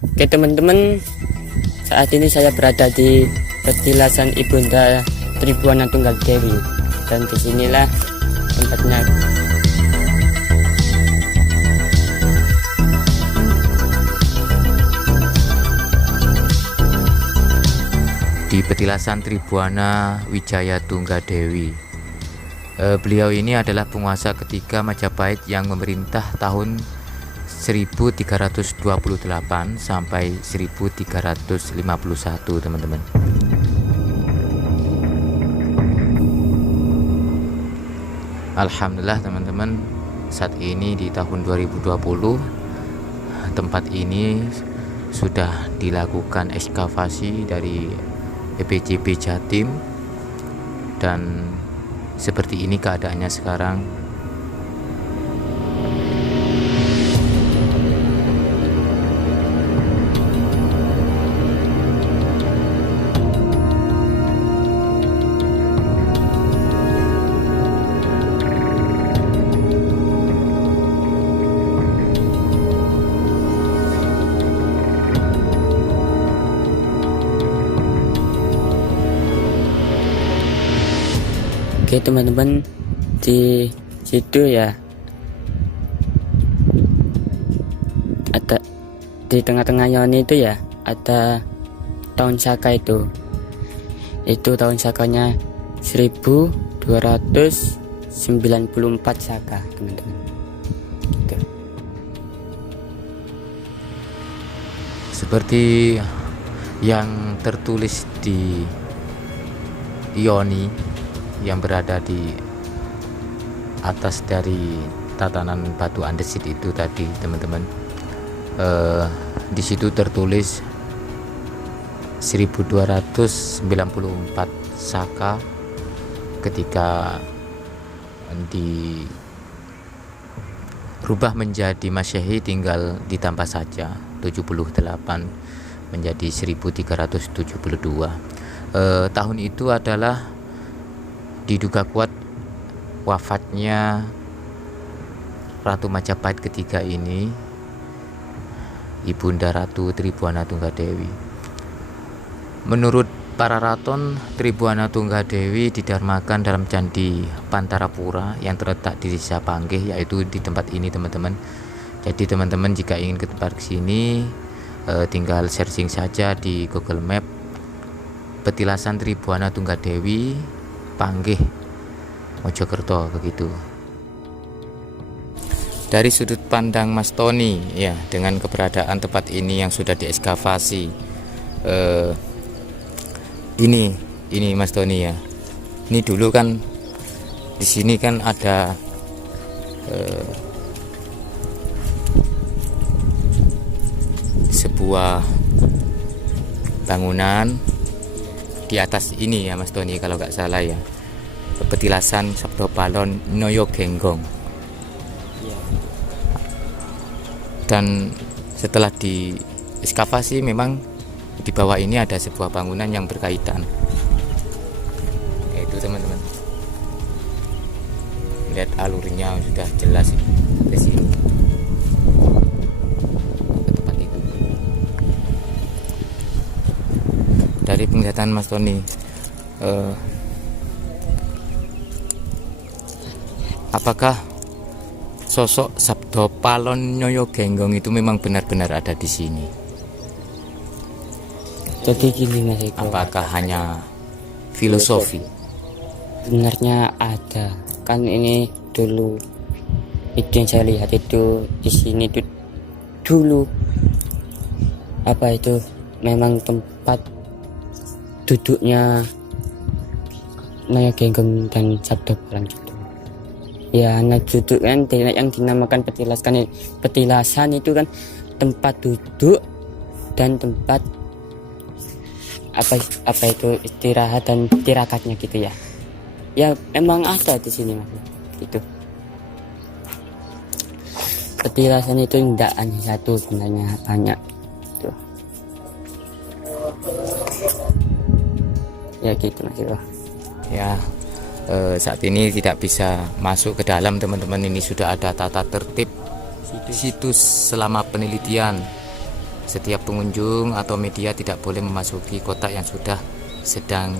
Oke teman-teman, saat ini saya berada di petilasan Ibunda Tribuana Tunggal Dewi, dan disinilah tempatnya. Di petilasan Tribuana Wijaya Tunggadewi. Beliau ini adalah penguasa ketiga Majapahit yang memerintah tahun 1328 sampai 1351, teman-teman. Alhamdulillah teman-teman, saat ini di tahun 2020 tempat ini sudah dilakukan ekskavasi dari BPJB Jatim, dan seperti ini keadaannya sekarang. Oke teman-teman, di situ ya ada di tengah-tengahnya itu ya ada tahun saka, itu tahun sakanya 1294 saka, teman-teman. Seperti yang tertulis di Ioni yang berada di atas dari tatanan batu andesit itu tadi, teman-teman. Di situ tertulis 1294 saka ketika dirubah menjadi Masehi, tinggal ditambah saja 78 menjadi 1372. Tahun itu adalah diduga kuat wafatnya Ratu Majapahit ketiga ini, Ibunda Ratu Tribuana Tunggadewi. Menurut para raton, Tribuana Tunggadewi didarmakan dalam Candi Pantarapura yang terletak di Desa Panggih, yaitu di tempat ini, teman-teman. Jadi teman-teman jika ingin ke tempat sini, tinggal searching saja di Google Map petilasan Tribuana Tunggadewi Panggih, Mojokerto, begitu. Dari sudut pandang Mas Tony ya, dengan keberadaan tempat ini yang sudah diekskavasi, ini Mas Tony ya. Ini dulu kan di sini kan ada sebuah bangunan di atas ini ya Mas Tony, kalau nggak salah ya, petilasan Sabdo Palon Noyo Genggong. Dan setelah di ekskavasi memang di bawah ini ada sebuah bangunan yang berkaitan. Itu teman-teman, lihat alurnya sudah jelas di sini. Tempat itu dari penglihatan Mas Tony, apakah sosok Sabdo Palon Nyoyo Genggong itu memang benar-benar ada di sini? Jadi gini Mas Eko, apakah hanya filosofi? sebenarnya ada, kan ini dulu itu yang saya lihat itu di sini itu dulu apa itu memang tempat duduknya Nyoyo Genggong dan Sabdo Palon gitu. Ya, anak duduk kan yang dinamakan petilasan itu kan tempat duduk dan tempat apa itu istirahat dan tirakatnya gitu ya. Ya memang ada di sini Mas. Gitu. Petilasan itu tidak hanya satu, sebenarnya banyak. Tuh. Ya gitu Mas. Ya, saat ini tidak bisa masuk ke dalam, teman-teman. Ini sudah ada tata tertib situs selama penelitian Setiap pengunjung atau media tidak boleh memasuki kotak yang sudah sedang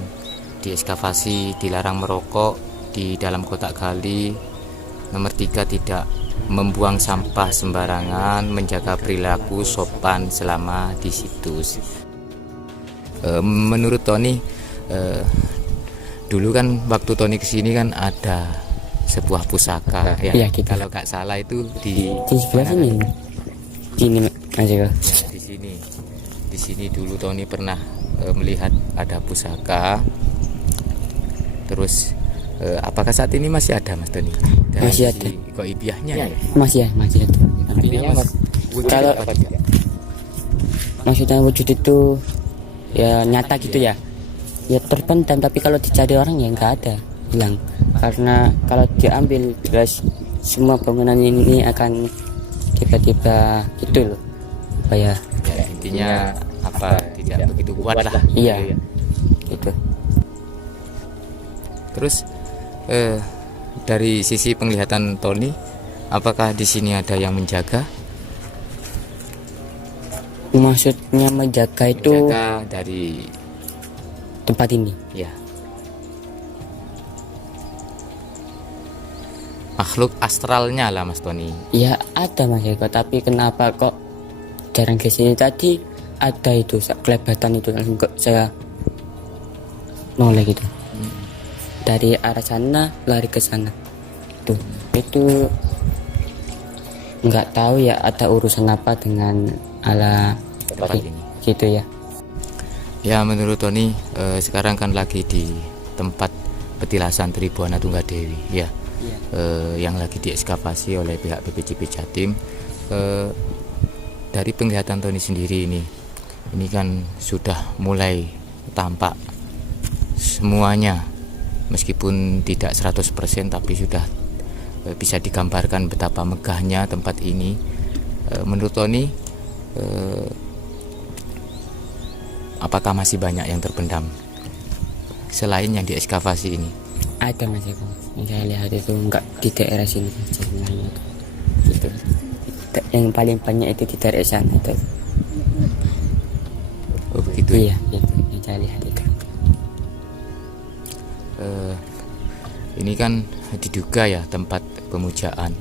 diekskavasi, dilarang merokok di dalam kotak gali. Nomor 3, tidak membuang sampah sembarangan, menjaga perilaku sopan selama di situs. Menurut Tony, dulu kan waktu Tony kesini kan ada sebuah pusaka ya. Iya, gitu. Kalau nggak salah itu di sebelah sini. Sini Mas Eko. Ya, di sini dulu Tony pernah melihat ada pusaka. Terus apakah saat ini masih ada, Mas Tony? Masih ada. Kok ibiahnya ya? Masih ada. Artinya Kalau maksudnya wujud itu ya nyata gitu ya. Ya terpendam, tapi kalau dicari orang ya nggak ada, hilang. Karena kalau diambil terus semua bangunan ini akan tiba-tiba gitu loh. Apa ya? Ya, intinya apa tidak begitu kuat lah. Iya. Gitu. Terus dari sisi penglihatan Tony, apakah di sini ada yang menjaga? Maksudnya menjaga itu Menjaga dari tempat ini. ya makhluk astralnya lah, Mas Tony. Ya ada Mas Eko, tapi kenapa kok jarang ke sini? Tadi ada itu kelebatan itu langsung kok saya noleh gitu. Dari arah sana lari ke sana. Tuh, itu nggak tahu ya ada urusan apa dengan ala Tempat ini. gitu ya. Ya, menurut Tony sekarang kan lagi di tempat petilasan Tribuana Tunggadewi ya. Yang lagi diekskavasi oleh pihak BPJB Jatim. Dari penglihatan Tony sendiri ini kan sudah mulai tampak semuanya, meskipun tidak 100% tapi sudah bisa digambarkan betapa megahnya tempat ini. Menurut Tony, apakah masih banyak yang terpendam selain yang diekskavasi ini? Ada Mas Eko, yang saya lihat itu enggak di daerah sini sebenarnya gitu. Yang paling banyak itu di daerah sana itu. Oh begitu. Iya, itu yang saya lihat itu. Ini kan diduga ya tempat pemujaan,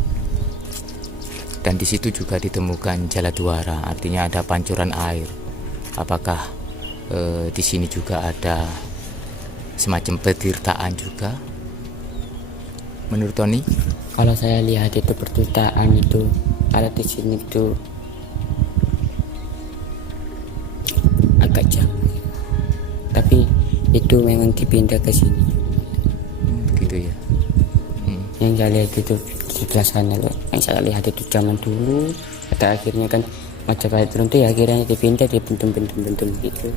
dan di situ juga ditemukan jaladuara, artinya ada pancuran air. Apakah di sini juga ada semacam petirtaan juga? Menurut Tony? Kalau saya lihat itu pertutaan itu ada di sini itu agak jauh, tapi itu memang dipindah ke sini. Begitu ya. Yang saya lihat itu di sebelah sana loh. Yang saya lihat itu zaman dulu, pada akhirnya kan Majapahit runtuh ya, akhirnya dipindah di bentum gitu.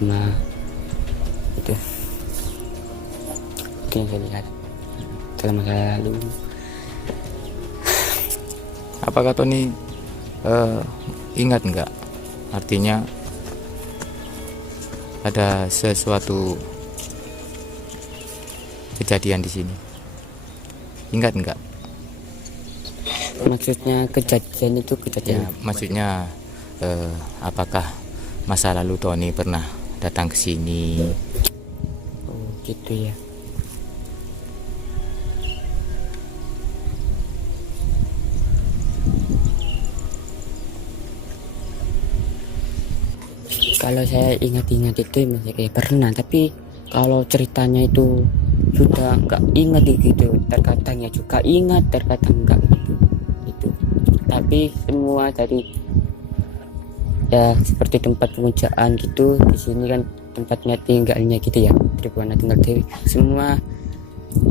Sama itu yang saya lihat dalam masa lalu. Apakah Tony ingat enggak? Artinya ada sesuatu kejadian di sini. Ingat enggak? Maksudnya kejadian itu Ya, kejadian. maksudnya apakah masa lalu Tony pernah datang ke sini? Oh, gitu ya. Kalau saya ingat-ingat itu masih kayak pernah, tapi kalau ceritanya itu sudah nggak ingat gitu. Terkadang ya juga ingat, terkadang enggak gitu. Tapi semua dari ya seperti tempat pemujaan gitu, di sini kan tempatnya tinggalnya gitu ya, Tribuana Tunggadewi. Semua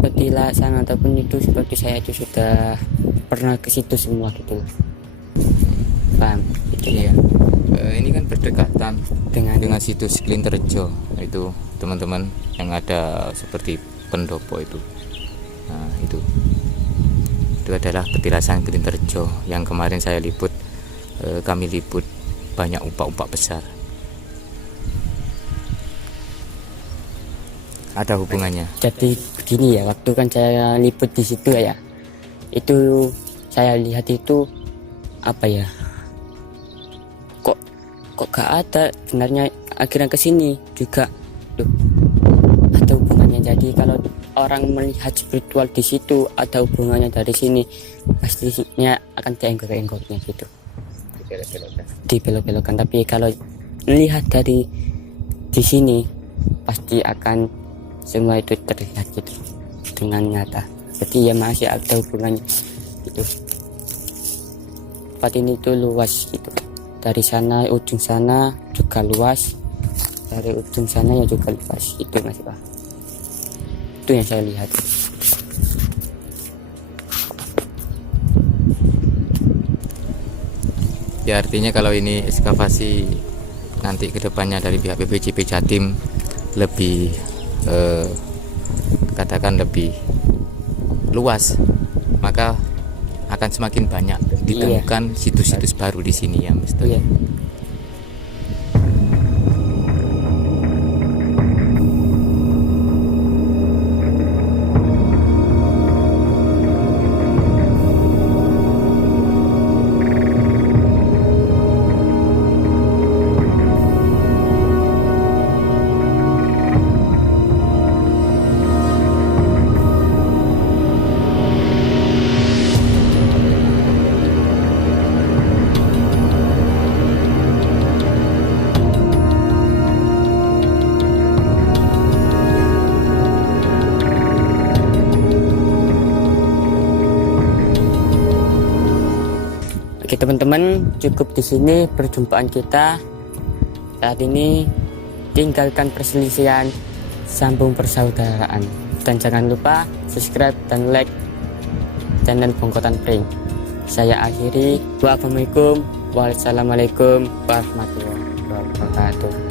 petilasan ataupun itu seperti saya itu sudah pernah ke situ semua gitu. Paham? Gitu ya. Ini kan berdekatan Dengan situs Klinterjo, itu teman-teman yang ada seperti pendopo itu. Nah, itu adalah petilasan Klinterjo yang kemarin saya liput. Kami liput banyak upak-upak besar. Ada hubungannya. Jadi begini ya, waktu kan saya liput di situ ya, itu saya lihat itu apa ya, kok kok gak ada, sebenarnya akhirnya kesini juga tuh ada hubungannya. Jadi kalau orang melihat spiritual di situ ada hubungannya dari sini, pastinya akan dienggok-enggoknya gitu, dibelok-belokkan. Tapi kalau melihat dari di sini pasti akan semua itu terlihat gitu dengan nyata. Jadi ya masih ada hubungannya gitu. Tempat ini tuh luas gitu, dari sana ujung sana juga luas, dari ujung sana ya juga luas itu Mas Pak. Itu yang saya lihat. Ya artinya kalau ini ekskavasi nanti kedepannya dari pihak BPJP Jatim lebih katakan lebih luas, maka akan semakin banyak ditemukan situs-situs baru di sini ya Mas. Iya. Oke teman-teman, cukup di sini perjumpaan kita saat ini. Tinggalkan perselisihan, sambung persaudaraan, dan jangan lupa subscribe dan like channel Bongkotan Pring. Saya akhiri, wassalamualaikum warahmatullahi wabarakatuh.